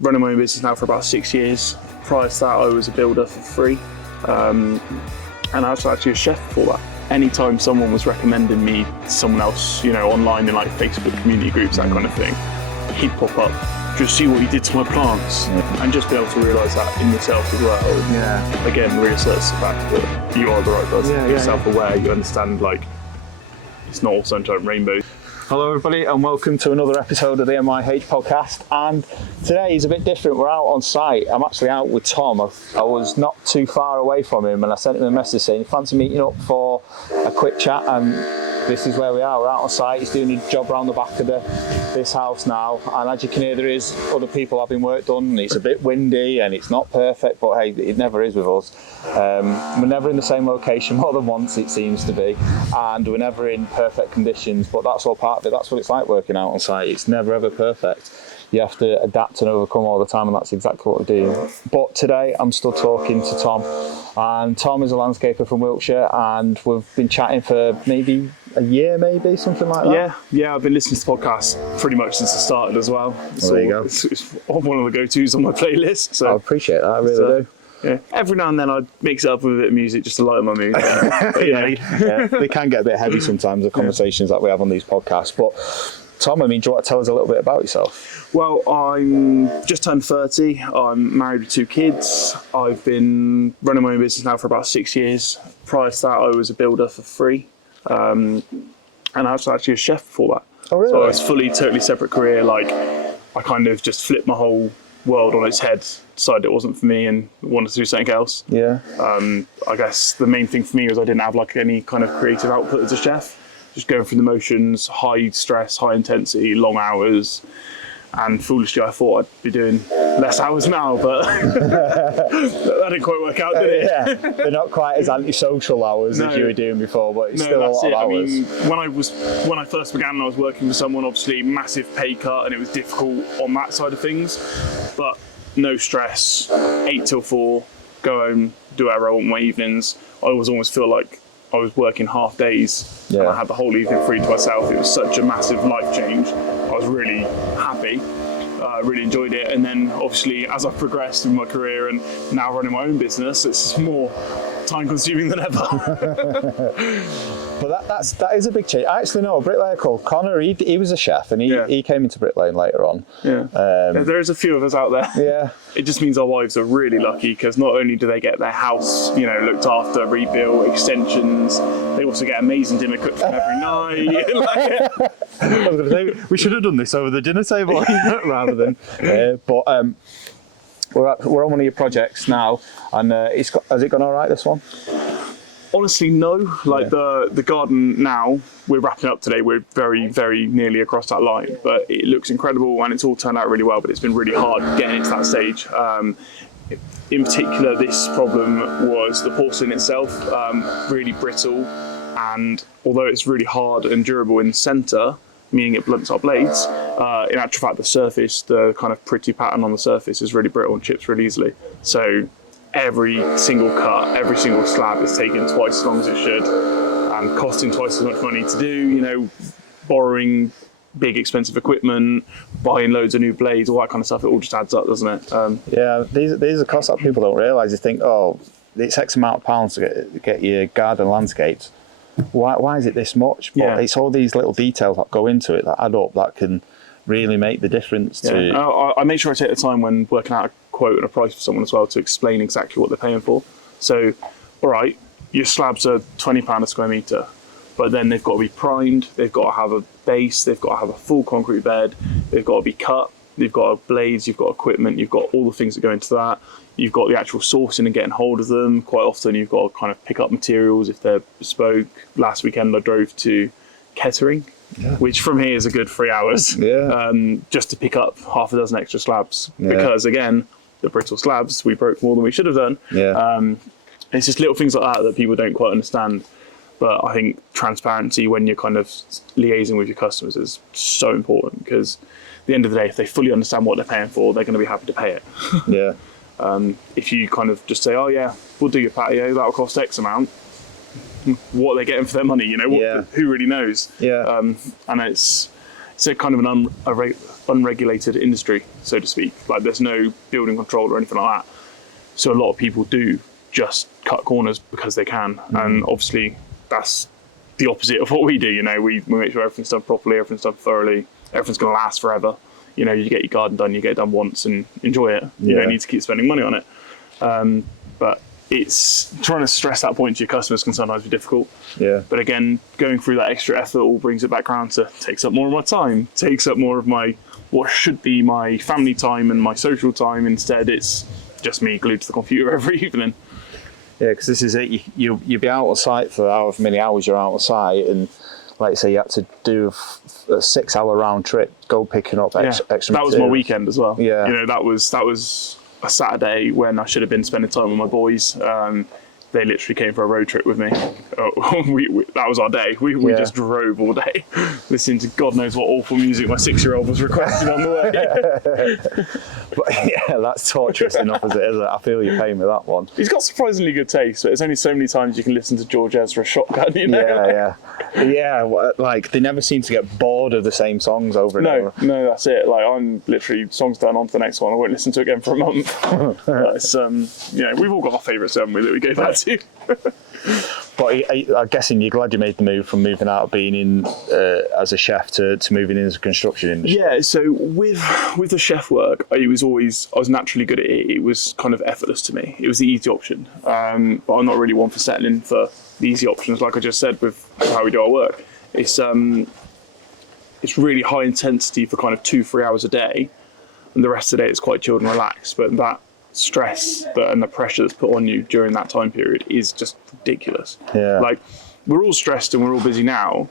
running my own business now for about 6 years. Prior to that, I was a builder for free. And I was actually a chef before that. Anytime someone was recommending me to someone else, online in like Facebook community groups, that kind of thing, he'd pop up, just see what you did to my plants, and just be able to realise that in yourself as well. Yeah. Again, reasserts the fact that you are the right person. You're self-aware, you understand, it's not all sunshine and rainbows. Hello everybody and welcome to another episode of the MYHpodcast, and today is a bit different. We're out on site. I'm actually out with Tom. I was not too far away from him and I sent him a message saying, fancy meeting up for a quick chat, and this is where we are. We're out on site. He's doing a job around the back of this house now, and as you can hear, there is other people having work done, and it's a bit windy and it's not perfect, but hey, it never is with us. We're never in the same location more than once, it seems to be, and we're never in perfect conditions, but that's all part of it. That's what it's like working out on site. It's never ever perfect. You have to adapt and overcome all the time, and that's exactly what we do. But today I'm still talking to Tom, and Tom is a landscaper from Wiltshire, and we've been chatting for maybe a year, maybe something like that. Yeah, I've been listening to podcasts pretty much since it started as well. So there you go. It's one of the go-tos on my playlist. So I appreciate that, I really do. Yeah, every now and then I'd mix it up with a bit of music just to lighten my mood. Yeah, they can get a bit heavy sometimes, the conversations that we have on these podcasts. But Tom, do you want to tell us a little bit about yourself? Well, I'm just turned 30. I'm married with 2 kids. I've been running my own business now for about 6 years. Prior to that, I was a builder for free. And I was actually a chef before that. Oh, really? So I was totally separate career. I kind of just flipped my whole world on its head, decided it wasn't for me and wanted to do something else. Yeah. I guess the main thing for me was I didn't have any kind of creative output as a chef. Just going through the motions, high stress, high intensity, long hours. And foolishly, I thought I'd be doing less hours now, but that didn't quite work out, did it? Yeah, they're not quite as antisocial hours as you were doing before, but it's still a lot of hours. I mean, when I first began and I was working for someone, obviously massive pay cut, and it was difficult on that side of things. But no stress, 8 till 4, go home, do whatever I want in my evenings. I almost feel like I was working half days, and I had the whole evening free to myself. It was such a massive life change. I was really happy. Really enjoyed it, and then obviously as I've progressed in my career and now running my own business, it's more time consuming than ever. But that is a big change. I actually know a bricklayer called Connor. He was a chef, and he came into bricklaying later on. There's a few of us out there. Yeah, it just means our wives are really lucky, because not only do they get their house looked after, rebuilt, extensions, they also get amazing dinner cooked for them every night. I was going to say we should have done this over the dinner table rather than we're on one of your projects now, and has it gone all right, this one? Honestly, no. The garden now, we're wrapping up today. We're very, very nearly across that line, but it looks incredible and it's all turned out really well, but it's been really hard getting into that stage. In particular, this problem was the porcelain itself, really brittle, and although it's really hard and durable in the centre, meaning it blunts our blades, in actual fact the surface, the kind of pretty pattern on the surface is really brittle and chips really easily. So every single cut, every single slab is taking twice as long as it should, and costing twice as much money to do, borrowing big expensive equipment, buying loads of new blades, all that kind of stuff. It all just adds up, doesn't it? Yeah, these are costs that people don't realise. They think, oh, it's X amount of pounds to get your garden landscaped. Why is it this much? But it's all these little details that go into it that add up that can really make the difference. I make sure I take the time when working out a quote and a price for someone as well to explain exactly what they're paying for. So, all right, your slabs are £20 a square metre, but then they've got to be primed, they've got to have a base, they've got to have a full concrete bed, they've got to be cut, you've got blades, you've got equipment, you've got all the things that go into that. You've got the actual sourcing and getting hold of them. Quite often you've got to kind of pick up materials if they're bespoke. Last weekend I drove to Kettering, which from here is a good 3 hours, just to pick up half a dozen extra slabs. Because again, the brittle slabs, we broke more than we should have done. It's just little things like that people don't quite understand. But I think transparency when you're kind of liaising with your customers is so important, because at the end of the day, if they fully understand what they're paying for, they're going to be happy to pay it. If you kind of just say, oh yeah, we'll do your patio, that'll cost X amount, what are they getting for their money? Who really knows? And it's a kind of an unregulated industry, so to speak. Like there's no building control or anything like that. So a lot of people do just cut corners because they can. And obviously that's the opposite of what we do. You know, we make sure everything's done properly, everything's done thoroughly, everything's going to last forever. You know, you get your garden done, you get it done once and enjoy it. You don't need to keep spending money on it. But it's trying to stress that point to your customers can sometimes be difficult. Yeah. But again, going through that extra effort all brings it back around to takes up more of my time, takes up more of my what should be my family time and my social time. Instead, it's just me glued to the computer every evening. Yeah, because this is it. You'll be out on site for however many hours you're out on site, and like you say, you had to do a 6-hour round trip, go picking up extra That was my materials. weekend as well. Yeah. You know, that was a Saturday when I should have been spending time with my boys. They literally came for a road trip with me. That was our day. We just drove all day, listening to God knows what awful music my 6-year-old was requesting on the way. But yeah, that's torturous enough as it is. I feel your pain with that one. He's got surprisingly good taste, but there's only so many times you can listen to George Ezra Shotgun, you know? Yeah, like they never seem to get bored of the same songs over and over. No, that's it. Like I'm literally song's done, on to the next one. I won't listen to it again for a month. It's we've all got our favourites, haven't we, that we go back to. But I'm guessing you're glad you made the move from moving out of being in as a chef to moving into the construction industry. Yeah, so with the chef work, I was naturally good at it. It was kind of effortless to me. It was the easy option. But I'm not really one for settling for the easy options. Like I just said with how we do our work, it's really high intensity for kind of 2-3 hours a day, and the rest of the day it's quite chilled and relaxed. But that stress and the pressure that's put on you during that time period is just ridiculous. Yeah. Like we're all stressed and we're all busy now,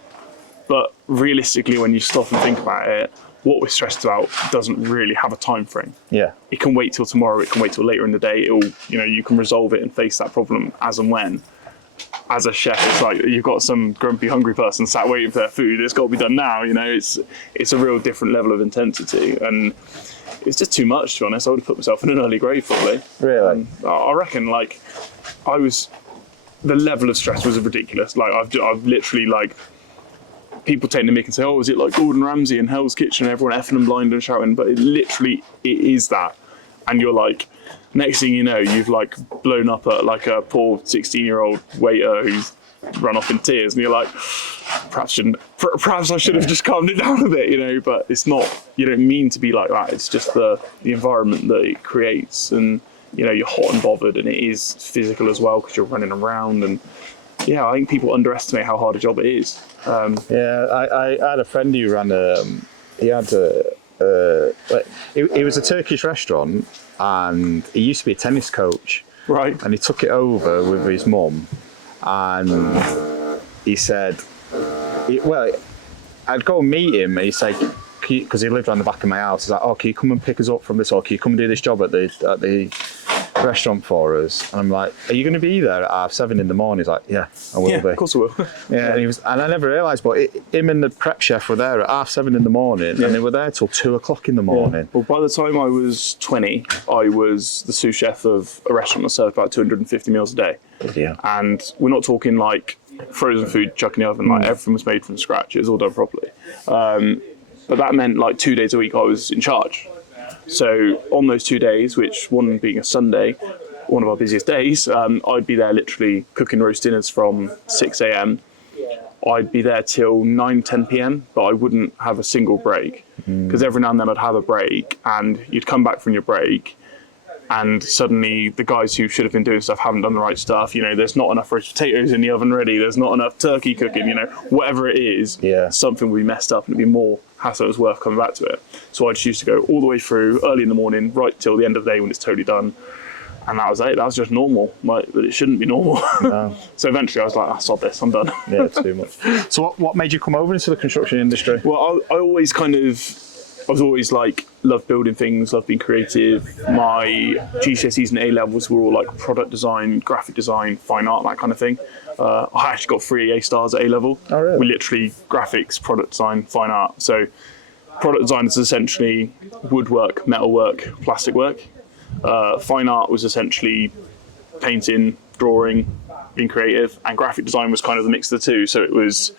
but realistically when you stop and think about it, what we're stressed about doesn't really have a time frame. Yeah. It can wait till tomorrow, it can wait till later in the day. You can resolve it and face that problem as and when. As a chef, it's like you've got some grumpy hungry person sat waiting for their food. It's got to be done now. You know, it's a real different level of intensity, and it's just too much, to be honest. I would have put myself in an early grave probably. Really? I reckon the level of stress was ridiculous. Like I've literally, like, people take the mick and say, oh, is it like Gordon Ramsay in Hell's Kitchen, everyone effing and blind and shouting? But it is that. And you're like, next thing you know, you've like blown up at like a poor 16-year-old waiter who's run off in tears, and you're like, perhaps I should have just calmed it down a bit, you know. But it's not, you don't mean to be like that. It's just the environment that it creates, and you know, you're hot and bothered, and it is physical as well because you're running around. And yeah, I think people underestimate how hard a job it is. I had a friend who ran it was a Turkish restaurant, and he used to be a tennis coach. Right. And he took it over with his mum, and he said, I'd go and meet him, and he's like, because he lived around the back of my house, he's like, oh, can you come and pick us up from this, or can you come and do this job at the restaurant for us? And I'm like, are you going to be there at 7:30 in the morning? He's like, yeah, I will be. Of course I will. Yeah, and I never realised, but him and the prep chef were there at 7:30 in the morning, and they were there till 2:00 in the morning. Yeah. Well, by the time I was 20, I was the sous chef of a restaurant that served about 250 meals a day. Yeah. And we're not talking like frozen food chuck in the oven, like everything was made from scratch. It was all done properly. But that meant like 2 days a week I was in charge. So on those 2 days, which one being a Sunday, one of our busiest days, I'd be there literally cooking roast dinners from 6 a.m. I'd be there till 9, 10 p.m, but I wouldn't have a single break, because every now and then I'd have a break, and you'd come back from your break, and suddenly the guys who should have been doing stuff haven't done the right stuff. You know, there's not enough roast potatoes in the oven ready, there's not enough turkey cooking, you know, whatever it is, something would be messed up, and it'd be more hassle. It was worth coming back to it. So I just used to go all the way through early in the morning, right till the end of the day when it's totally done. And that was it. That was just normal, but it shouldn't be normal. No. So eventually I was like, sod this, I'm done. Yeah, too much. So what made you come over into the construction industry? Well, I was always like, loved building things, loved being creative. My GCSEs and A-levels were all like product design, graphic design, fine art, that kind of thing. I actually got 3 A stars at A-level. Oh, really? We literally graphics, product design, fine art. So product design is essentially woodwork, metalwork, plastic work. Fine art was essentially painting, drawing, being creative, and graphic design was kind of the mix of the two. So it was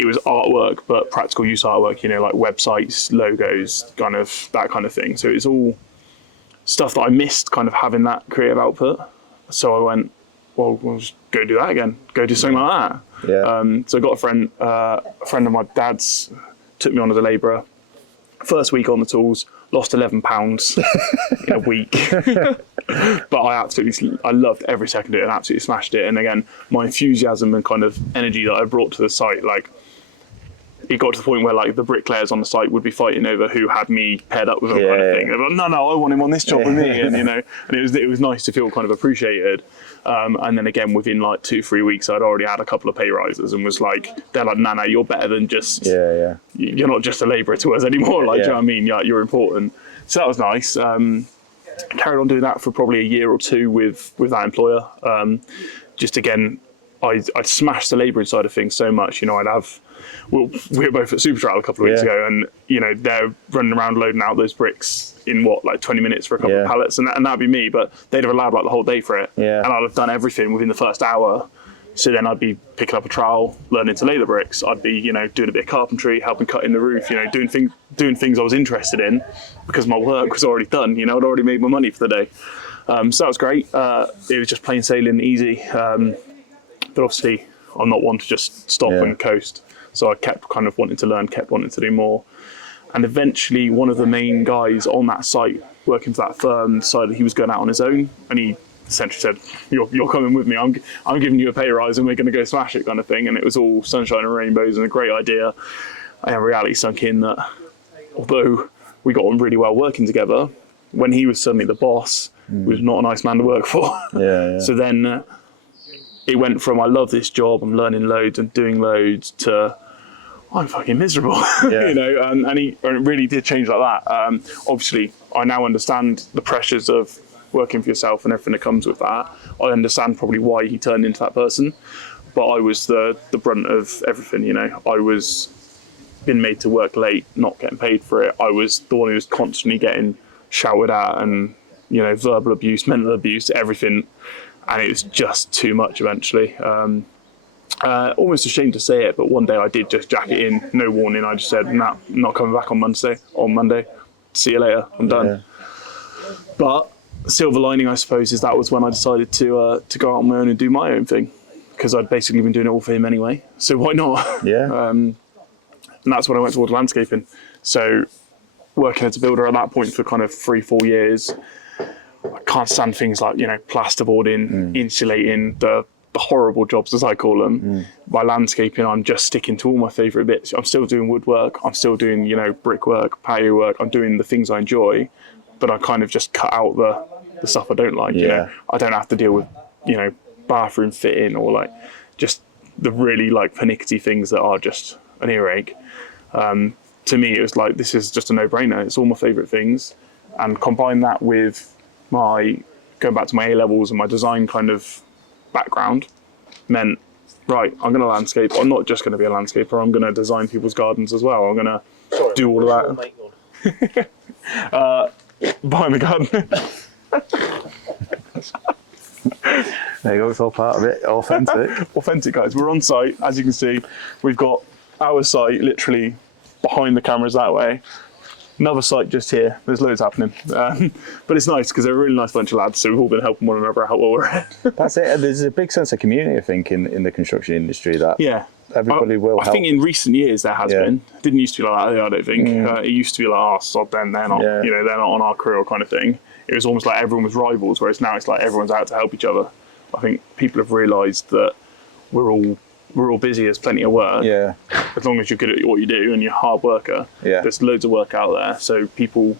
it was artwork, but practical use artwork, like websites, logos, kind of that kind of thing. So it's all stuff that I missed kind of having that creative output. So I went, well, we'll just go do that again. Go do something like that. Yeah. So I got a friend of my dad's took me on as a labourer. First week on the tools, lost 11 pounds in a week. But I loved every second of it and absolutely smashed it. And again, my enthusiasm and kind of energy that I brought to the site, like, it got to the point where like the bricklayers on the site would be fighting over who had me paired up with them, kind of thing. They were like, no, I want him on this job with me, and and it was nice to feel kind of appreciated. And then again, within like 2-3 weeks, I'd already had a couple of pay rises, and was like, they're like, no, you're better than just you're not just a labourer to us anymore. Like, do you know what I mean? You're important. So that was nice. Carried on doing that for probably a year or two with that employer. Just again, I'd smashed the labouring side of things so much. I'd have. Well, we were both at Super Trial a couple of weeks ago, and they're running around loading out those bricks in 20 minutes for a couple of pallets, and that'd be me. But they'd have allowed like the whole day for it, and I'd have done everything within the first hour. So then I'd be picking up a trowel, learning to lay the bricks. I'd be doing a bit of carpentry, helping cut in the roof, doing things I was interested in because my work was already done. I'd already made my money for the day, so that was great. It was just plain sailing, easy. But obviously, I'm not one to just stop and coast. So I kept kind of wanting to learn, kept wanting to do more. And eventually one of the main guys on that site working for that firm decided he was going out on his own. And he essentially said, you're coming with me. I'm giving you a pay rise and we're going to go smash it, kind of thing. And it was all sunshine and rainbows and a great idea. And reality sunk in that although we got on really well working together, when he was suddenly the boss, he was not a nice man to work for. So then it went from I love this job, I'm learning loads and doing loads, to I'm fucking miserable. And it really did change like that. Obviously, I now understand the pressures of working for yourself and everything that comes with that. I understand probably why he turned into that person, but I was the brunt of everything. I was being made to work late, not getting paid for it. I was the one who was constantly getting shouted at and verbal abuse, mental abuse, everything. And it was just too much eventually. Almost ashamed to say it, but one day I did just jack it in, no warning. I just said, nah, I'm not coming back on Monday. See you later, I'm done. But silver lining, I suppose, is that was when I decided to go out on my own and do my own thing, because I'd basically been doing it all for him anyway. So why not? And that's when I went towards landscaping. So working as a builder at that point for kind of 3-4 years, I can't stand things like, plasterboarding, insulating, the horrible jobs, as I call them. By landscaping, I'm just sticking to all my favourite bits. I'm still doing woodwork, I'm still doing, brickwork, patio work, I'm doing the things I enjoy, but I kind of just cut out the stuff I don't like. I don't have to deal with, bathroom fitting or just the really pernickety things that are just an earache. To me, it was this is just a no-brainer. It's all my favourite things, and combine that with going back to my A-levels and my design kind of background meant, right, I'm going to landscape. I'm not just going to be a landscaper. I'm going to design people's gardens as well. I'm going to do all of that. Behind the garden. There you go, it's all part of it, authentic. Authentic, guys. We're on site, as you can see. We've got our site literally behind the cameras that way. Another site just here. There's loads happening. But it's nice because they're a really nice bunch of lads, so we've all been helping one another out while we're at it. That's it. There's a big sense of community, I think, in the construction industry that everybody will help. I think in recent years there has been. It didn't used to be like that, I don't think. It used to be like, oh, sod them, they're not, they're not on our crew kind of thing. It was almost like everyone was rivals, whereas now it's like everyone's out to help each other. I think people have realised that we're all busy, there's plenty of work. As long as you're good at what you do and you're a hard worker, there's loads of work out there. So people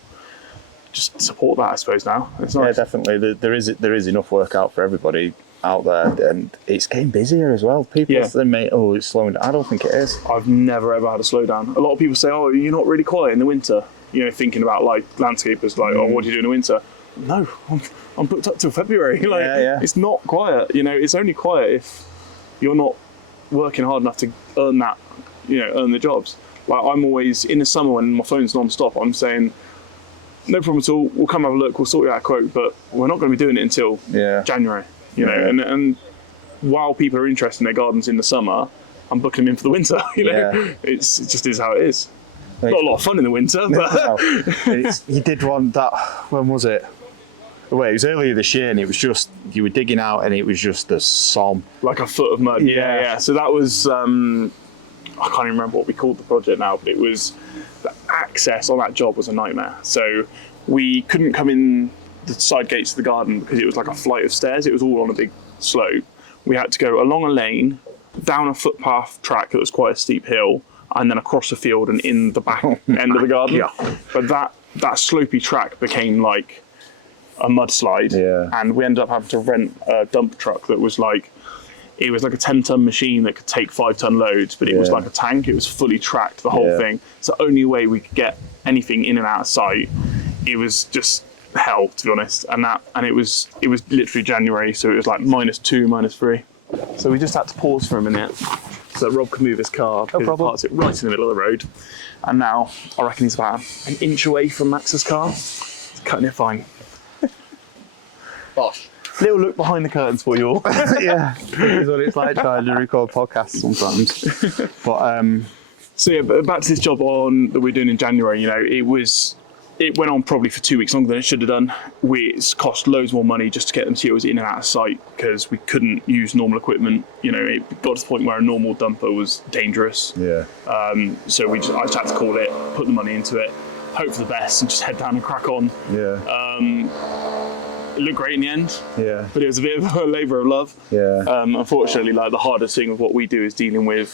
just support that, I suppose, now. It's nice. Yeah, definitely. There is enough work out for everybody out there, and it's getting busier as well. People think, oh, it's slowing down. I don't think it is. I've never ever had a slowdown. A lot of people say, oh, you're not really quiet in the winter. Thinking about landscapers, oh, what do you do in the winter? No, I'm booked up till February. It's not quiet. It's only quiet if you're not working hard enough to earn that, earn the jobs. I'm always in the summer when my phone's non-stop, I'm saying, no problem at all, we'll come have a look, we'll sort you out a quote, but we're not going to be doing it until January. And while people are interested in their gardens in the summer, I'm booking them in for the winter. You know, Yeah. it just is how it is. Not a lot of fun in the winter, but You did one that, when was it? Well, it was earlier this year, and it was just, you were digging out and it was just a som. like a foot of mud. Yeah. So that was, I can't even remember what we called the project now, but it was, the access on that job was a nightmare. So we couldn't come in the side gates of the garden because it was like a flight of stairs. It was all on a big slope. We had to go along a lane, down a footpath track that was quite a steep hill, and then across the field and in the back end of the garden. Yeah. But that slopey track became like a mudslide, and we ended up having to rent a dump truck that was like, it was like a 10-ton machine that could take 5-ton loads, but it was like a tank. It was fully tracked, the whole thing. It's the only way we could get anything in and out of sight. It was just hell, to be honest. And it was literally January, so it was like -2, -3. So we just had to pause for a minute so that Rob could move his car. No problem. Parks it right in the middle of the road. And now I reckon he's about an inch away from Max's car. He's cutting it fine. Bosh. Little look behind the curtains for you all. Yeah, it is what it's like trying to record podcasts sometimes. But So yeah, but back to this job that we're doing in January. You know, it went on probably for 2 weeks longer than it should have done. It's cost loads more money just to get them COs in and out of sight because we couldn't use normal equipment. You know, it got to the point where a normal dumper was dangerous. yeah, So I just had to call it, put the money into it, hope for the best, and just head down and crack on. It looked great in the end, but it was a bit of a labour of love. Unfortunately, like the hardest thing of what we do is dealing with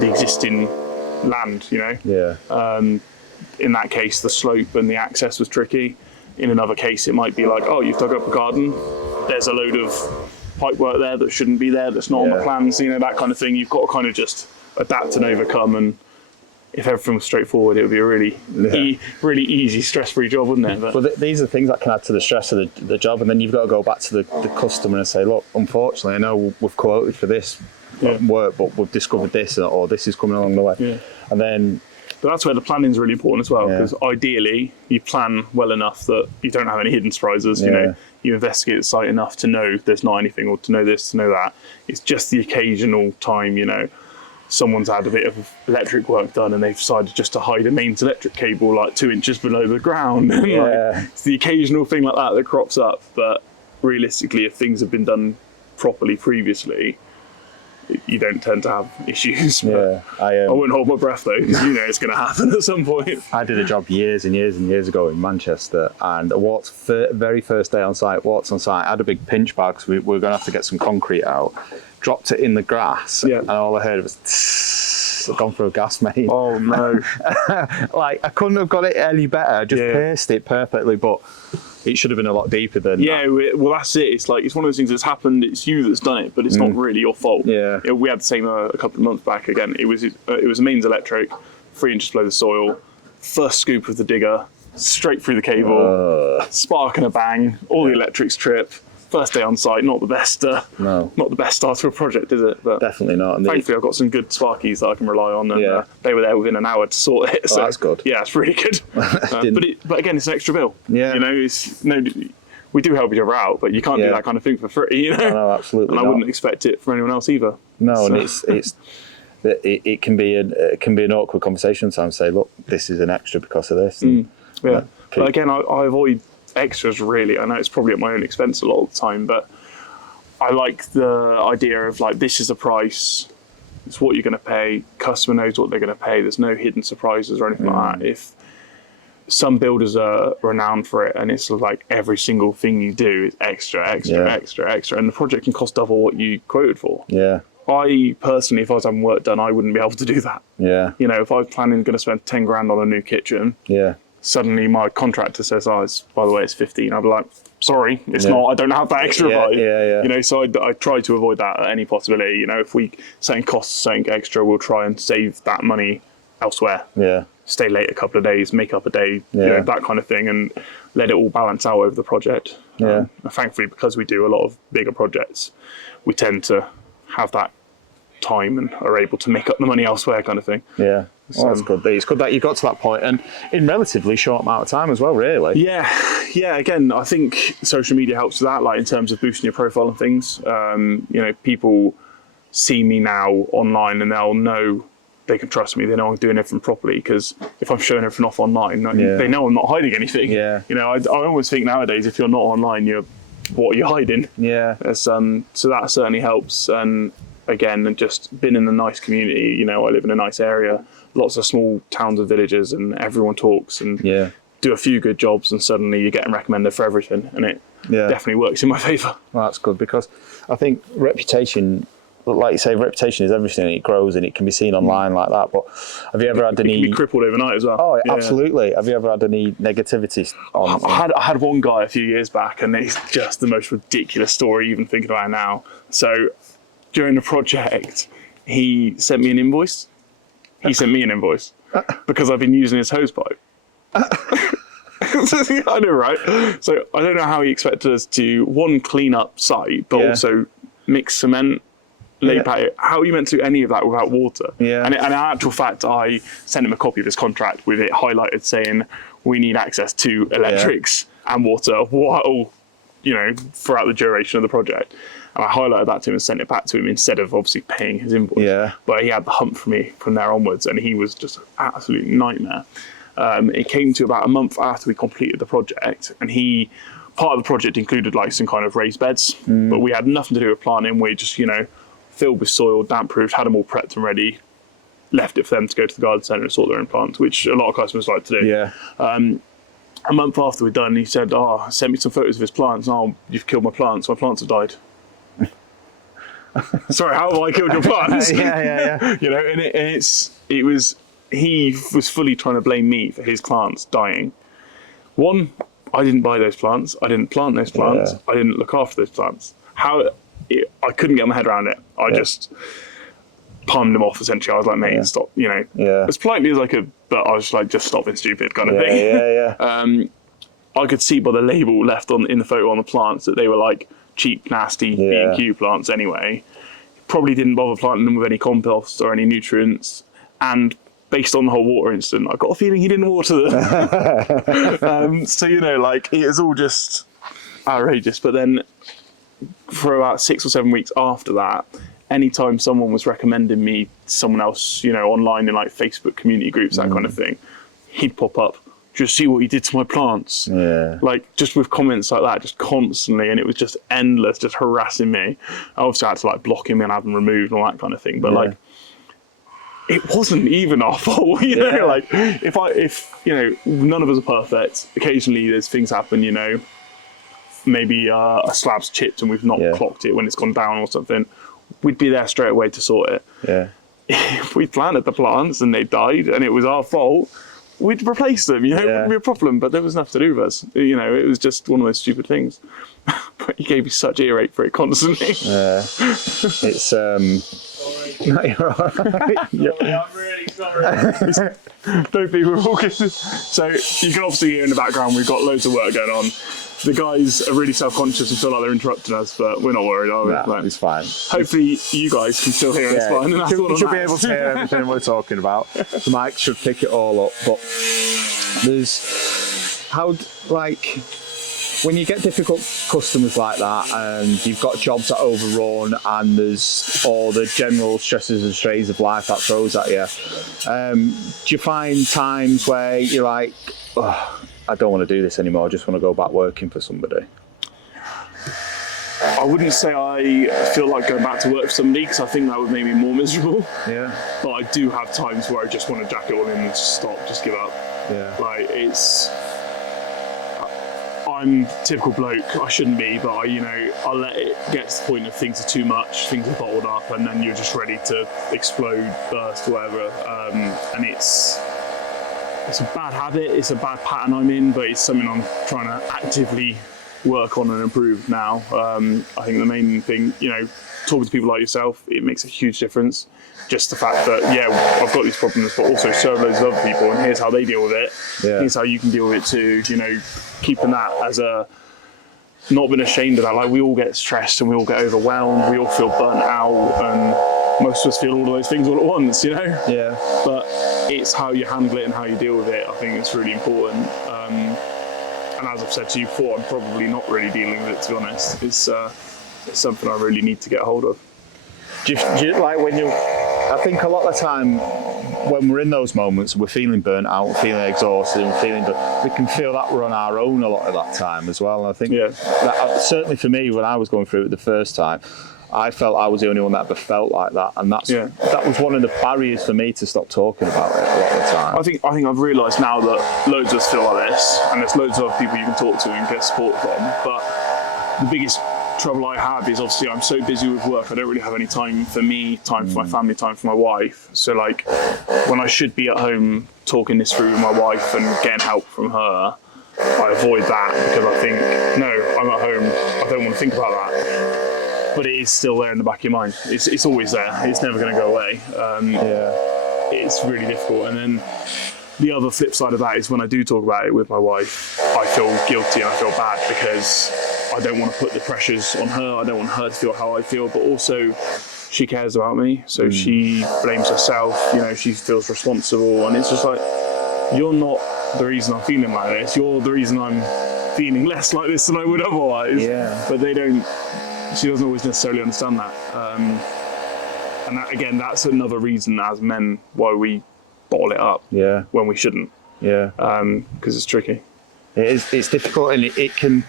the existing land. You know. In that case, the slope and the access was tricky. In another case, it might be like, oh, you've dug up a garden. There's a load of pipe work there that shouldn't be there, that's not on the plans, you know, that kind of thing. You've got to kind of just adapt and overcome. And if everything was straightforward, it would be a really, really easy, stress-free job, wouldn't it? But well, these are things that can add to the stress of the job, and then you've got to go back to the customer and say, look, unfortunately, I know we've quoted for this work, but we've discovered this, or this is coming along the way. And then... But that's where the planning is really important as well, because ideally you plan well enough that you don't have any hidden surprises. You know, you investigate the site enough to know there's not anything, or to know this, to know that. It's just the occasional time, you know, someone's had a bit of electric work done and they've decided just to hide a mains electric cable like 2 inches below the ground. Like, it's the occasional thing like that crops up. But realistically, if things have been done properly previously, you don't tend to have issues. I wouldn't hold my breath though, because you know it's going to happen at some point. I did a job years and years and years ago in Manchester, and very first day on site, I had a big pinch bar because we were going to have to get some concrete out. Dropped it in the grass, and all I heard was gone through a gas main. Oh no! Like I couldn't have got it any better. Just pierced it perfectly, but it should have been a lot deeper than that. Well, that's it. It's like, it's one of those things that's happened. It's you that's done it, but it's not really your fault. We had the same a couple of months back. Again, it was a mains electric, 3 inches below the soil. First scoop of the digger, straight through the cable, spark and a bang. All the electrics trip. First day on site, not the best. Not the best start to a project, is it? But definitely not. And thankfully, I've got some good sparkies that I can rely on, and they were there within an hour to sort it. So that's good. Yeah, it's really good. But again, it's an extra bill. You know, we do help each other out, but you can't do that kind of thing for free. You know? No, absolutely. And I wouldn't expect it from anyone else either. No, so. And it can be an awkward conversation sometimes. Say, look, this is an extra because of this. And, but again, I avoid extras really. I know it's probably at my own expense a lot of the time, but I like the idea of like, this is a price, it's what you're going to pay, customer knows what they're going to pay, there's no hidden surprises or anything like that. If some builders are renowned for it and it's like every single thing you do is extra, and the project can cost double what you quoted for. I personally, if I was having work done, I wouldn't be able to do that. You know, if I was planning going to spend 10 grand on a new kitchen, suddenly my contractor says, by the way, it's 15. I'd be like, sorry, it's not. I don't have that extra vibe. You know, so I try to avoid that at any possibility. You know, if we saying costs something extra, we'll try and save that money elsewhere. Stay late a couple of days, make up a day, you know, that kind of thing, and let it all balance out over the project. And thankfully, because we do a lot of bigger projects, we tend to have that time and are able to make up the money elsewhere, kind of thing. Well, that's good. It's good that you got to that point, and in relatively short amount of time as well, really. Again, I think social media helps with that, like in terms of boosting your profile and things. You know, people see me now online and they'll know they can trust me. They know I'm doing everything properly, because if I'm showing everything off online, they know I'm not hiding anything. Yeah. You know, I always think nowadays, if you're not online, what are you hiding? Yeah. So that certainly helps. And again, and just been in a nice community. You know, I live in a nice area, lots of small towns and villages, and everyone talks and do a few good jobs, and suddenly you're getting recommended for everything, and it definitely works in my favour. Well, that's good, because I think reputation, like you say, reputation is everything. It grows and it can be seen online like that. But have you ever had any? It can be crippled overnight as well. Oh, absolutely. Have you ever had any negativity on? I had one guy a few years back, and it's just the most ridiculous story, even thinking about it now. So during the project, he sent me an invoice. He sent me an invoice because I've been using his hosepipe. I know, right? So I don't know how he expected us to, one, clean up site, but also mix cement, lay patio. How are you meant to do any of that without water? Yeah. And in actual fact, I sent him a copy of his contract with it highlighted saying we need access to electrics and water while, you know, throughout the duration of the project. And I highlighted that to him and sent it back to him instead of obviously paying his invoice. Yeah. But he had the hump for me from there onwards, and he was just an absolute nightmare. It came to about a month after we completed the project, and part of the project included like some kind of raised beds, but we had nothing to do with planting. We just, you know, filled with soil, damp proofed, had them all prepped and ready, left it for them to go to the garden centre and sort their own plants, which a lot of customers like to do. Yeah. A month after we'd done, he said, send me some photos of his plants. Oh, you've killed my plants. My plants have died. Sorry, how have I killed your plants? Yeah. You know, and he was fully trying to blame me for his plants dying. One, I didn't buy those plants. I didn't plant those plants. I didn't look after those plants. I couldn't get my head around it. I just palmed them off, essentially. I was like, mate, stop, you know, as politely as I could, but I was like, just stop being stupid kind of thing. I could see by the label left in the photo on the plants that they were like cheap, nasty B&Q plants anyway. Probably didn't bother planting them with any compost or any nutrients. And based on the whole water incident, I got a feeling he didn't water them. So, you know, like, it was all just outrageous. But then for about 6 or 7 weeks after that, anytime someone was recommending me to someone else, you know, online in like Facebook community groups, that kind of thing, he'd pop up, just see what he did to my plants. Like, just with comments like that, just constantly, and it was just endless, just harassing me. I obviously had to like block him and have him removed and all that kind of thing, but like, it wasn't even our fault, you know, like, if you know, none of us are perfect. Occasionally there's things happen, you know, maybe a slab's chipped and we've not clocked it when it's gone down or something. We'd be there straight away to sort it. If we planted the plants and they died and it was our fault, we'd replace them, you know, it wouldn't be a problem, but there was nothing to do with us. You know, it was just one of those stupid things. But he gave me such earache for it constantly. It's, no, you're all right. I'm really sorry. Don't be, we're all good. So you can obviously hear in the background, we've got loads of work going on. The guys are really self-conscious and feel like they're interrupting us, but we're not worried, are we? No, it's fine. Hopefully you guys can still hear us fine. And you should be able to hear everything we're talking about. The mic should pick it all up, but when you get difficult customers like that and you've got jobs that overrun and there's all the general stresses and strains of life that throws at you, do you find times where you're like, I don't want to do this anymore, I just want to go back working for somebody? I wouldn't say I feel like going back to work for somebody, because I think that would make me more miserable. But I do have times where I just want to jack it all in and just stop, just give up. Like, I'm a typical bloke, I shouldn't be, but I'll let it get to the point of things are too much, things are bottled up, and then you're just ready to explode, burst, whatever. And it's a bad habit, it's a bad pattern I'm in, but it's something I'm trying to actively work on and improve now. I think the main thing, talking to people like yourself, it makes a huge difference. Just the fact that, I've got these problems, but also serve loads of other people, and here's how they deal with it. Here's how you can deal with it too. Keeping that as not being ashamed of that. Like, we all get stressed and we all get overwhelmed. We all feel burnt out, and most of us feel all of those things all at once, But it's how you handle it and how you deal with it. I think it's really important. And as I've said to you before, I'm probably not really dealing with it, to be honest. It's something I really need to get a hold of. Do you like when you? I think a lot of the time when we're in those moments, we're feeling burnt out, we're feeling exhausted, we can feel that we're on our own a lot of that time as well. And I think that, certainly for me, when I was going through it the first time, I felt I was the only one that ever felt like that, and that was one of the barriers for me to stop talking about it a lot of the time. I think I've realised now that loads of us feel like this, and there's loads of other people you can talk to and get support from. But the biggest trouble I have is obviously I'm so busy with work, I don't really have any time for me, time for my family, time for my wife. So like when I should be at home talking this through with my wife and getting help from her, I avoid that because I think, no, I'm at home, I don't want to think about that. But it is still there in the back of your mind. It's always there. It's never going to go away. It's really difficult. And then the other flip side of that is when I do talk about it with my wife, I feel guilty and I feel bad because I don't want to put the pressures on her. I don't want her to feel how I feel, but also she cares about me. So she blames herself. She feels responsible. And it's just like, you're not the reason I'm feeling like this. You're the reason I'm feeling less like this than I would otherwise. Yeah. But she doesn't always necessarily understand that. And that, again, that's another reason as men why we bottle it up when we shouldn't. Yeah. Because it's tricky. It's difficult, and it can.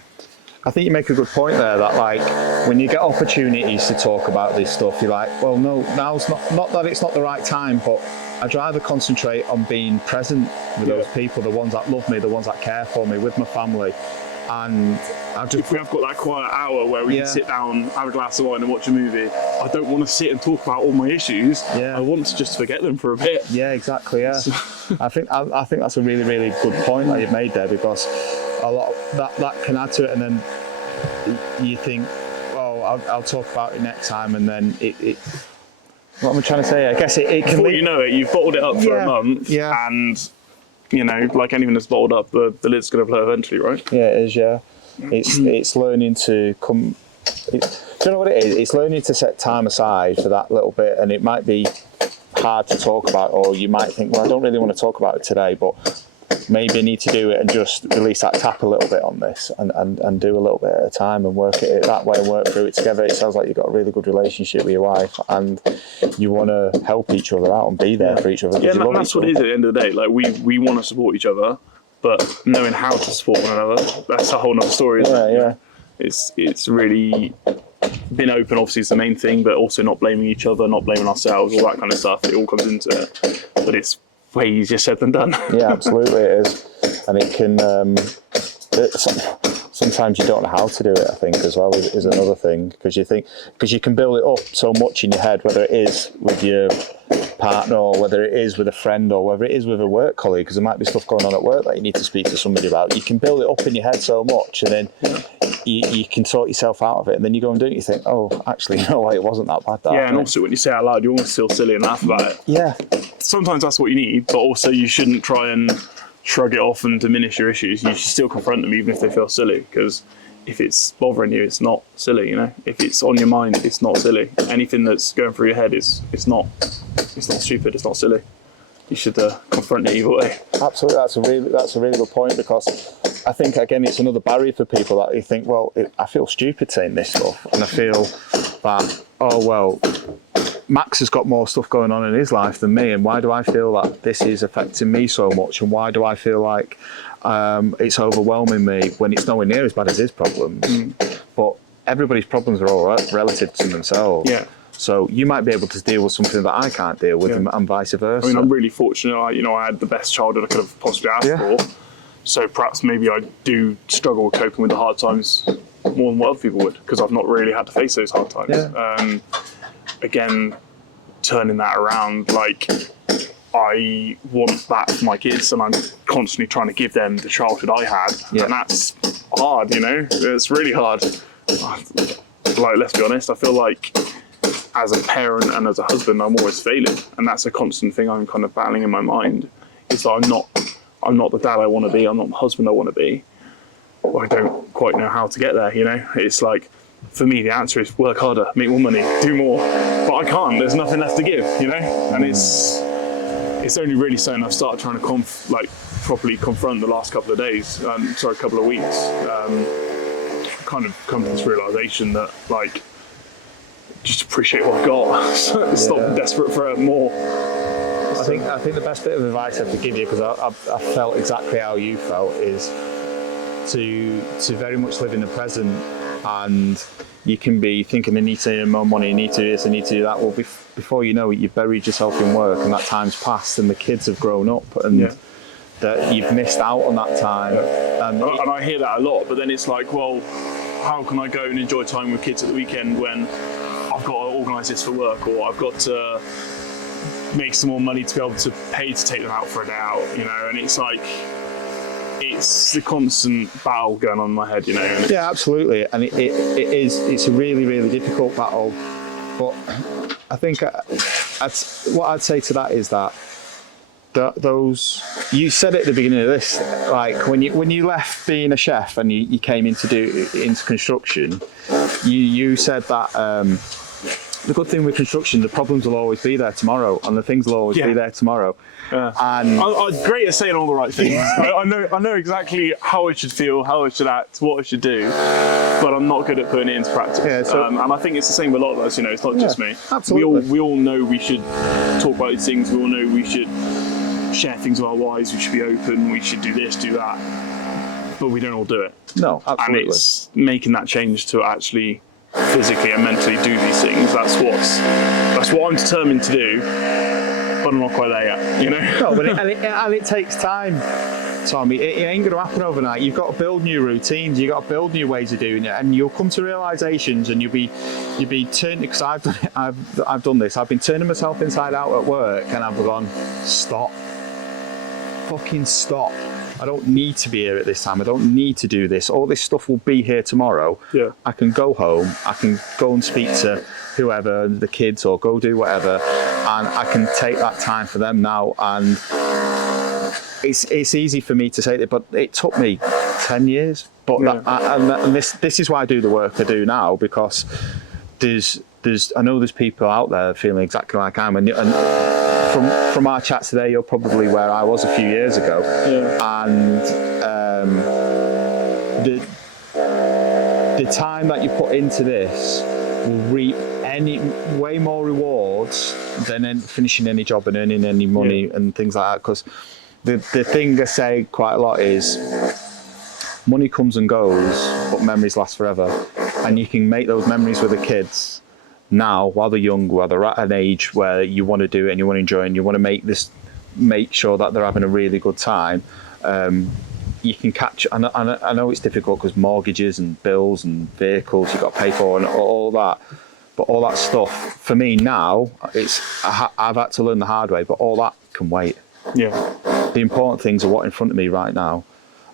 I think you make a good point there that like when you get opportunities to talk about this stuff, you're like, well, no, now's not that it's not the right time, but I'd rather concentrate on being present with those people, the ones that love me, the ones that care for me, with my family. And if we have got that quiet hour where we can sit down, have a glass of wine and watch a movie, I don't want to sit and talk about all my issues. I want to just forget them for a bit. Yeah, exactly. Yeah, I think that's a really, really good point that you've made there, because a lot of that can add to it, and then you think, well, I'll talk about it next time, and then it what am I trying to say? I guess it can. Before you know it, you've bottled it up for a month, and like anything that's bottled up, the lid's going to blow eventually, right? Yeah, it is. Yeah, it's learning to come. Do you know what it is? It's learning to set time aside for that little bit, and it might be hard to talk about, or you might think, well, I don't really want to talk about it today, but maybe I need to do it and just release that tap a little bit on this and do a little bit at a time and work it that way and work through it together. It sounds like you've got a really good relationship with your wife and you want to help each other out and be there for each other. Yeah, that's what it is at the end of the day. Like we want to support each other, but knowing how to support one another, that's a whole nother story, isn't it? Yeah. It's really being open, obviously, is the main thing, but also not blaming each other, not blaming ourselves, all that kind of stuff. It all comes into it. But it's way easier said than done. Yeah, absolutely it is. And it can, sometimes you don't know how to do it, I think, as well, is another thing. Because you can build it up so much in your head, whether it is with your partner or whether it is with a friend or whether it is with a work colleague, because there might be stuff going on at work that you need to speak to somebody about. You can build it up in your head so much, and then you can sort yourself out of it, and then you go and do it and you think, oh, actually, you know what, it wasn't that bad. And also when you say it out loud, you almost feel silly and laugh about it. Yeah. Sometimes that's what you need, but also you shouldn't try and shrug it off and diminish your issues. You should still confront them even if they feel silly, because if it's bothering you, it's not silly, If it's on your mind, it's not silly. Anything that's going through your head it's not stupid, it's not silly. You should confront it either way. Absolutely, that's a really good point, because I think, again, it's another barrier for people that you think, well, I feel stupid saying this stuff, and I feel that, oh, well, Max has got more stuff going on in his life than me, and why do I feel that this is affecting me so much, and why do I feel like it's overwhelming me when it's nowhere near as bad as his problems? But everybody's problems are all relative to themselves. Yeah. So you might be able to deal with something that I can't deal with, and vice versa. I mean, I'm really fortunate. I had the best childhood I could have possibly asked for. So perhaps maybe I do struggle with coping with the hard times more than what other people would, because I've not really had to face those hard times. Yeah. Again, turning that around, like, I want that for my kids, and I'm constantly trying to give them the childhood I had, and that's hard, It's really hard. Like, let's be honest, I feel like as a parent and as a husband, I'm always failing, and that's a constant thing I'm kind of battling in my mind. Is that I'm not the dad I want to be, I'm not the husband I want to be. Well, I don't quite know how to get there, It's like, for me, the answer is work harder, make more money, do more. But I can't. There's nothing left to give, And it's only really something I've started trying to properly confront the last couple of days. Couple of weeks. Kind of come to this realization that, like, just appreciate what I've got. Stop desperate for more. I think the best bit of advice I could give you, because I felt exactly how you felt, is to very much live in the present. And you can be thinking, I need to earn more money, I need to do this, I need to do that. Well, before you know it, you've buried yourself in work, and that time's passed, and the kids have grown up, and that you've missed out on that time. And I hear that a lot, but then it's like, well, how can I go and enjoy time with kids at the weekend when I've got to organise this for work, or I've got to make some more money to be able to pay to take them out for a day out, you know? And it's like, it's the constant battle going on in my head, you know? Yeah, absolutely. And it's a really, really difficult battle. But I think what I'd say to that is that those, you said it at the beginning of this, like when you left being a chef and you came into construction, you said that the good thing with construction, the problems will always be there tomorrow, and the things will always be there tomorrow. And I'm great at saying all the right things. I know exactly how I should feel, how I should act, what I should do, but I'm not good at putting it into practice. Yeah, and I think it's the same with a lot of us. You know, it's not just me. Absolutely. We all know we should talk about these things. We all know we should share things with our wives. We should be open. We should do this, do that. But we don't all do it. No, absolutely. And it's making that change to actually physically and mentally do these things. That's what I'm determined to do, but I'm not quite there yet, you know? No, but it takes time, Tommy. It ain't going to happen overnight. You've got to build new routines. You've got to build new ways of doing it, and you'll come to realizations, and you'll be turning, because I've done this. I've been turning myself inside out at work, and I've gone, stop. Fucking stop. I don't need to be here at this time. I don't need to do this. All this stuff will be here tomorrow. Yeah. I can go home. I can go and speak to whoever, the kids, or go do whatever, and I can take that time for them now. And it's easy for me to say that, but it took me 10 years. But this is why I do the work I do now, because I know there's people out there feeling exactly like I am, and from our chat today, you're probably where I was a few years ago, and the time that you put into this will reap way more rewards than finishing any job and earning any money and things like that. Because the thing I say quite a lot is, money comes and goes, but memories last forever, and you can make those memories with the kids now while they're young, while they're at an age where you want to do it and you want to enjoy it, and you want to make sure that they're having a really good time. You can catch, I know it's difficult because mortgages and bills and vehicles you've got to pay for and all that, but all that stuff for me now, I've had to learn the hard way, but all that can wait. Yeah. The important things are what in front of me right now,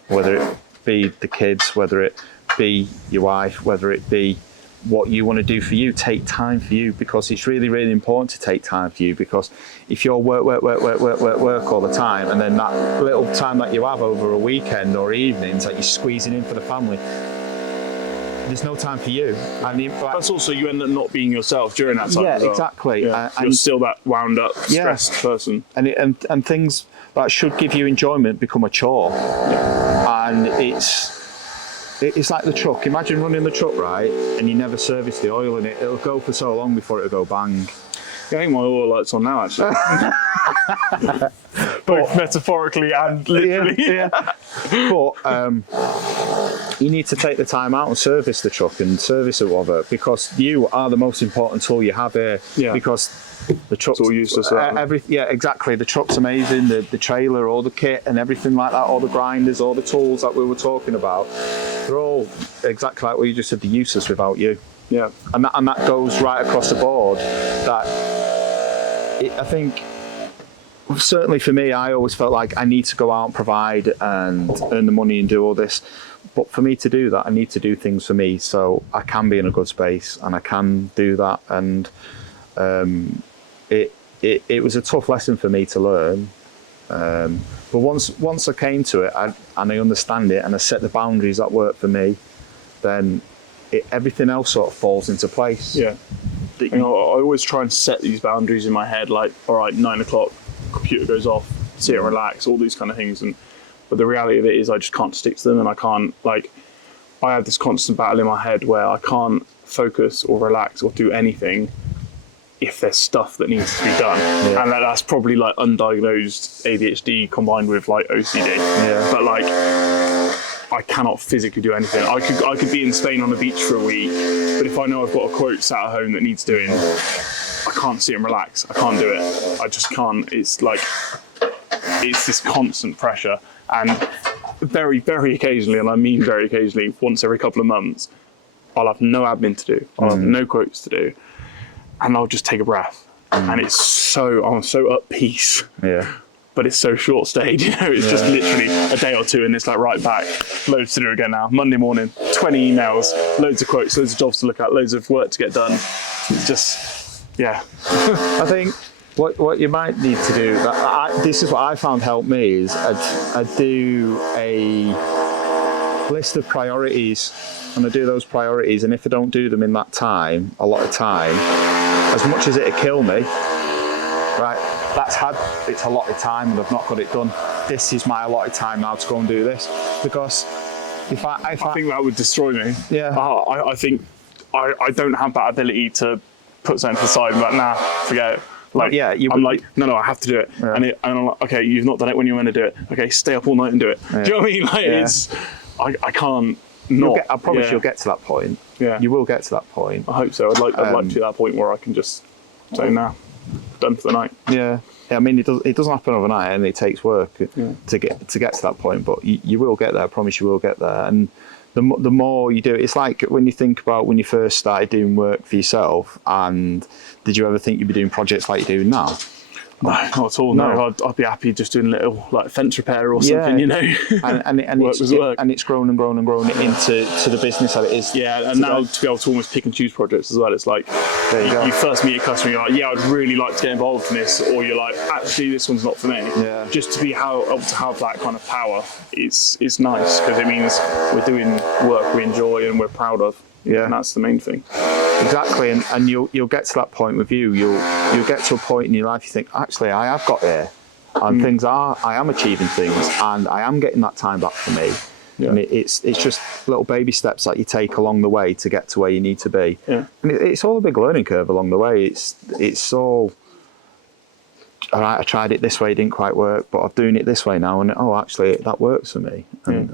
whether it be the kids, whether it be your wife, whether it be what you want to do for you. Take time for you, because it's really, really important to take time for you, because if you're work all the time, and then that little time that you have over a weekend or evenings that you're squeezing in for the family, there's no time for you. And that's also, you end up not being yourself during that time. Yeah, as well. Exactly. Yeah. You're still that wound up, stressed person. And things that should give you enjoyment become a chore. Yeah. And it's like the truck. Imagine running the truck, right, and you never service the oil in it. It'll go for so long before it'll go bang. Yeah, I think my oil light's on now, actually. Both metaphorically and literally. Yeah. But you need to take the time out and service the truck and service it, whatever, because you are the most important tool you have here. Yeah. Because the truck's all useless. Exactly. The truck's amazing. The trailer, all the kit and everything like that, all the grinders, all the tools that we were talking about, they're all exactly like what you just said, they're useless without you. Yeah. And that goes right across the board. I think, certainly for me, I always felt like I need to go out and provide and earn the money and do all this. But for me to do that, I need to do things for me, so I can be in a good space and I can do that. And it was a tough lesson for me to learn. But once I came to it and I understand it and I set the boundaries that work for me, then everything else sort of falls into place. Yeah. You know, I always try and set these boundaries in my head, like, all right, 9 o'clock, computer goes off, sit and relax, all these kind of things. But the reality of it is I just can't stick to them, and I can't, like, I have this constant battle in my head where I can't focus or relax or do anything if there's stuff that needs to be done. And that's probably like undiagnosed ADHD combined with like OCD. But like, I cannot physically do anything. I could be in Spain on the beach for a week, but if I know I've got a quote sat at home that needs doing, I can't sit and relax. I can't do it. I just can't. It's like, it's this constant pressure. And very, very occasionally, and I mean very occasionally, once every couple of months, I'll have no admin to do. I'll have no quotes to do. And I'll just take a breath. And I'm so at peace. But it's so short stayed, you know, it's just literally a day or two and it's like right back, loads to do again now. Monday morning, 20 emails, loads of quotes, loads of jobs to look at, loads of work to get done. It's just, I think what you might need to do, this is what I found helped me, is I do a list of priorities, and I do those priorities, and if I don't do them in that time, a lot of time, as much as it'd kill me, right, it's a lot of time and I've not got it done. This is my allotted time now to go and do this, because if I think that would destroy me. I think I don't have that ability to put something to the side and be like, nah, forget it. Like, I'm like, no, I have to do it. And I'm like, okay, you've not done it when you want to do it. Okay, stay up all night and do it. Do you know what I mean? Like, it's, I can't not. I promise you'll get to that point. You will get to that point. I hope so. I'd like to get to that point where I can just say, nah, done for the night. I mean, it doesn't happen overnight, and it takes work to get to that point. But you will get there. I promise you will get there. And the more you do it, it's like when you think about when you first started doing work for yourself. And did you ever think you'd be doing projects like you're doing now? No, not at all. No, I'd be happy just doing a little like fence repair or something, you know. and it's grown and grown and grown into the business that it is. And now to be able to almost pick and choose projects as well. It's like you first meet a customer, you're like, I'd really like to get involved in this, or you're like, actually, this one's not for me. Just to be able to have that kind of power, it's nice, because it means we're doing work we enjoy and we're proud of. And that's the main thing. Exactly, and you'll get to that point with you. You'll get to a point in your life you think, actually, I have got here, and I am achieving things, and I am getting that time back for me. And it's just little baby steps that you take along the way to get to where you need to be. And it's all a big learning curve along the way. It's all, all right, I tried it this way, it didn't quite work, but I'm doing it this way now, and actually that works for me. And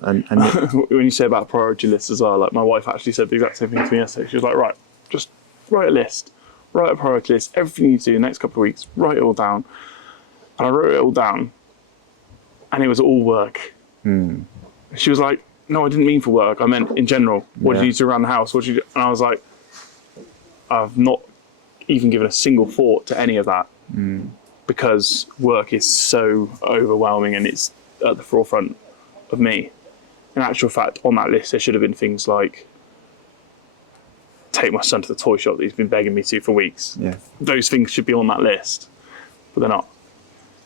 when you say about priority lists as well, like my wife actually said the exact same thing to me yesterday. She was like, right, just write a list, write a priority list, everything you do the next couple of weeks, write it all down. And I wrote it all down, and it was all work. She was like, no, I didn't mean for work, I meant in general. What did you do around the house? What did you do? And I was like, I've not even given a single thought to any of that. Because work is so overwhelming and it's at the forefront of me. In actual fact, on that list, there should have been things like take my son to the toy shop that he's been begging me to for weeks. Those things should be on that list, but they're not.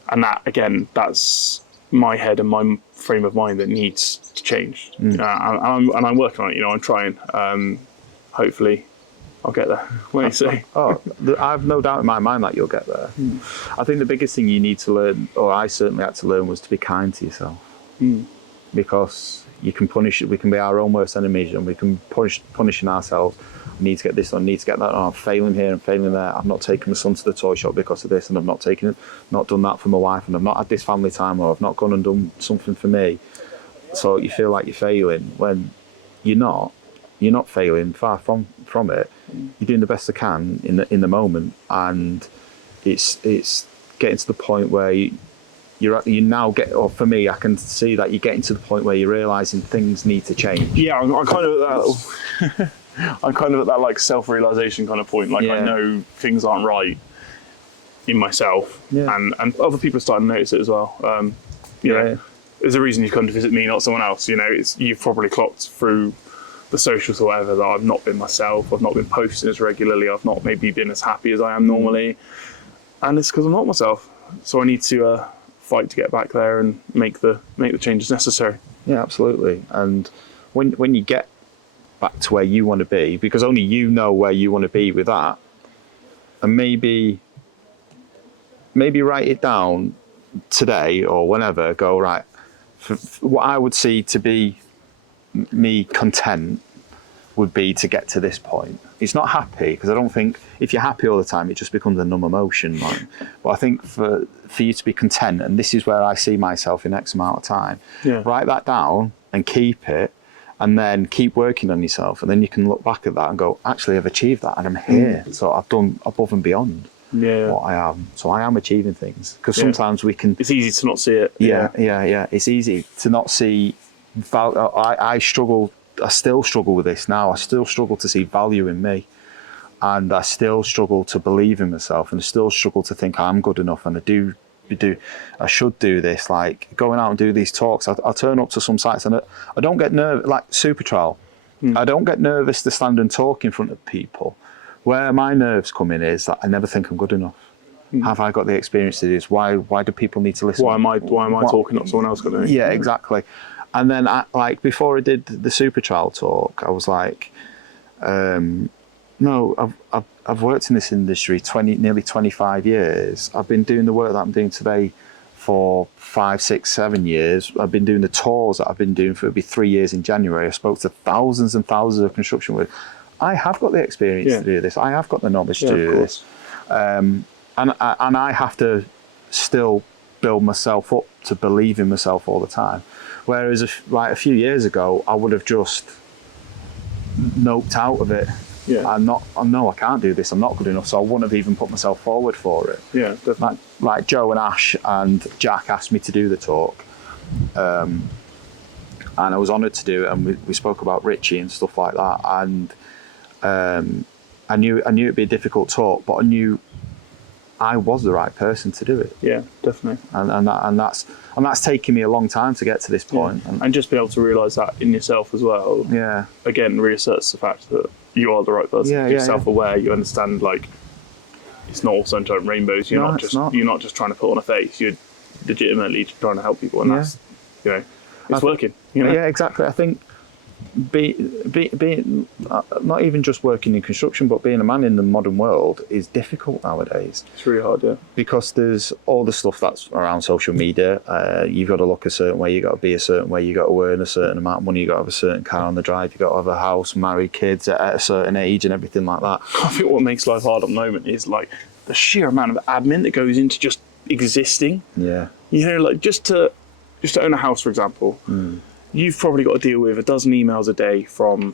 And that, again, that's my head and my frame of mind that needs to change. And I'm working on it, I'm trying. Hopefully I'll get there. What do you say? I have no doubt in my mind that you'll get there. I think the biggest thing you need to learn, or I certainly had to learn, was to be kind to yourself. Because we can be our own worst enemies, and we can punishing ourselves. I need to get this on, I need to get that on. I'm failing here and failing there. I've not taken my son to the toy shop because of this, and I've not done that for my wife, and I've not had this family time, or I've not gone and done something for me. So you feel like you're failing when you're not. You're not failing, far from it. You're doing the best you can in the moment, and it's getting to the point where you now get. Or for me, I can see that you're getting to the point where you're realising things need to change. Yeah, I'm kind of at that. I'm kind of at that like self-realisation kind of point. Like I know things aren't right in myself, and other people are starting to notice it as well. You know, there's a reason you come to visit me, not someone else. You know, you've probably clocked through the socials or whatever that I've not been myself, I've not been posting as regularly, I've not maybe been as happy as I am normally, and it's because I'm not myself. So I need to fight to get back there and make the changes necessary. Yeah, absolutely. And when you get back to where you want to be, because only you know where you want to be with that, and maybe write it down today or whenever, go, right, for what I would see to be me content would be to get to this point. It's not happy, because I don't think if you're happy all the time, it just becomes a numb emotion. Like, but I think for you to be content, and this is where I see myself in X amount of time, write that down and keep it, and then keep working on yourself, and then you can look back at that and go, actually, I've achieved that, and I'm here. So I've done above and beyond what I am. So I am achieving things, because sometimes we can. It's easy to not see it. Yeah. It's easy to not see. I struggle. I still struggle with this now. I still struggle to see value in me, and I still struggle to believe in myself, and I still struggle to think I'm good enough, and I should do this. Like going out and do these talks, I turn up to some sites and I don't get nervous. Like Super Trial, I don't get nervous to stand and talk in front of people. Where my nerves come in is that I never think I'm good enough. Have I got the experience to do this? Why do people need to listen? Why am I talking, not someone else got to do it? Yeah, exactly. And then, before I did the Super Trial talk, I was like, no, I've worked in this industry nearly 25 years. I've been doing the work that I'm doing today for 5, 6, 7 years. I've been doing the tours that I've been doing for it'll be 3 years in January. I spoke to thousands and thousands of construction workers. I have got the experience to do this. I have got the knowledge to do this. And I have to still build myself up to believe in myself all the time. Whereas a few years ago, I would have just noped out of it. Yeah. I can't do this. I'm not good enough. So I wouldn't have even put myself forward for it. Yeah, definitely. Like Joe and Ash and Jack asked me to do the talk. And I was honoured to do it. And we spoke about Richie and stuff like that. And I knew it'd be a difficult talk, but I knew I was the right person to do it. Yeah, definitely. And that's taken me a long time to get to this point. Yeah. And just be able to realise that in yourself as well. Yeah. Again, reasserts the fact that you are the right person. Yeah, you're self-aware. You understand, like, it's not all sunshine and rainbows. You're not just trying to put on a face. You're legitimately trying to help people, and that's it's working. Yeah, exactly. I think being not even just working in construction, but being a man in the modern world is difficult nowadays. It's really hard, yeah. Because there's all the stuff that's around social media. You've got to look a certain way, you've got to be a certain way, you've got to earn a certain amount of money, you've got to have a certain car on the drive, you've got to have a house, marry kids at a certain age and everything like that. I think what makes life hard at the moment is like the sheer amount of admin that goes into just existing. Yeah. Like just to own a house, for example. You've probably got to deal with a dozen emails a day from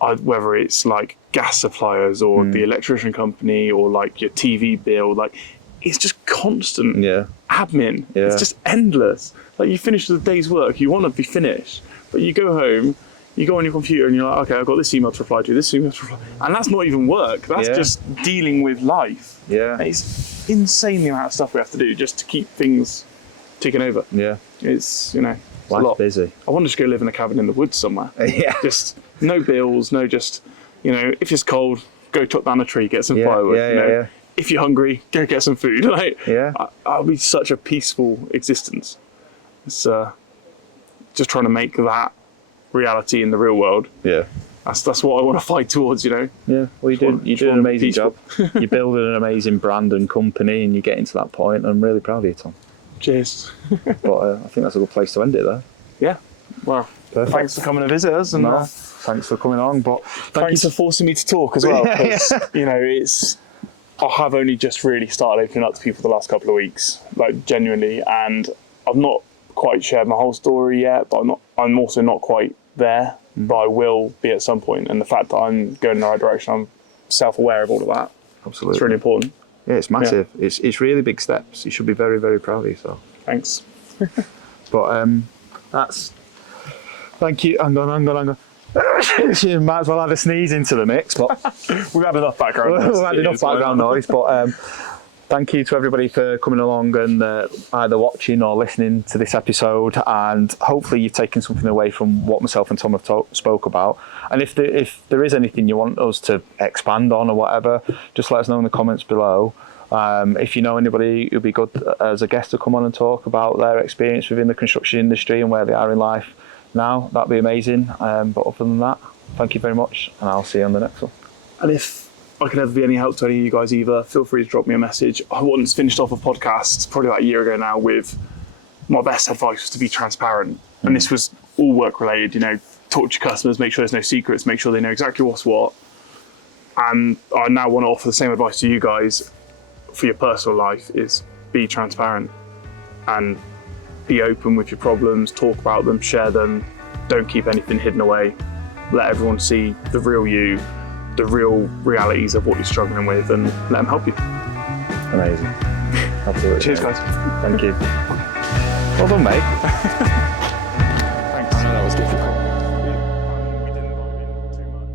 whether it's like gas suppliers or the electrician company or like your TV bill. Like, it's just constant admin. Yeah. It's just endless. Like, you finish the day's work, you want to be finished, but you go home, you go on your computer and you're like, okay, I've got this email to reply to, this email to reply, and that's not even work. That's just dealing with life. Yeah, and it's insane the amount of stuff we have to do just to keep things ticking over. Yeah, it's Life's busy. I want to just go live in a cabin in the woods somewhere. Just no bills, if it's cold, go chop down a tree, get some firewood. If you're hungry, go get some food. I'll be such a peaceful existence. It's just trying to make that reality in the real world. Yeah. That's what I want to fight towards, Yeah. Well, you do an amazing job. You're building an amazing brand and company, and you're getting to that point. I'm really proud of you, Tom. Cheers. But I think that's a good place to end it there. Yeah. Well, thanks for coming to visit us. And thanks for coming on. But thanks for forcing me to talk as well. Because, I have only just really started opening up to people the last couple of weeks, like genuinely. And I've not quite shared my whole story yet, but I'm also not quite there, but I will be at some point. And the fact that I'm going in the right direction, I'm self-aware of all of that. Absolutely. It's really important. Yeah, it's massive. Yeah. It's really big steps. You should be very, very proud of yourself. Thanks. But thank you. Hang on. You might as well add a sneeze into the mix, but we've had enough background noise. We've had enough background noise, but thank you to everybody for coming along and either watching or listening to this episode, and hopefully you've taken something away from what myself and Tom have spoke about. And if there is anything you want us to expand on or whatever, just let us know in the comments below. If you know anybody who'd be good as a guest to come on and talk about their experience within the construction industry and where they are in life now, that'd be amazing. But other than that, thank you very much, and I'll see you on the next one. And if I can ever be any help to any of you guys either, feel free to drop me a message. I once finished off a podcast probably about a year ago now with my best advice was to be transparent. And this was all work related, talk to your customers, make sure there's no secrets, make sure they know exactly what's what. And I now want to offer the same advice to you guys for your personal life: is be transparent and be open with your problems, talk about them, share them, don't keep anything hidden away. Let everyone see the real you, the real realities of what you're struggling with, and let them help you. Amazing. Absolutely. Cheers, guys. Thank you. Well done, mate.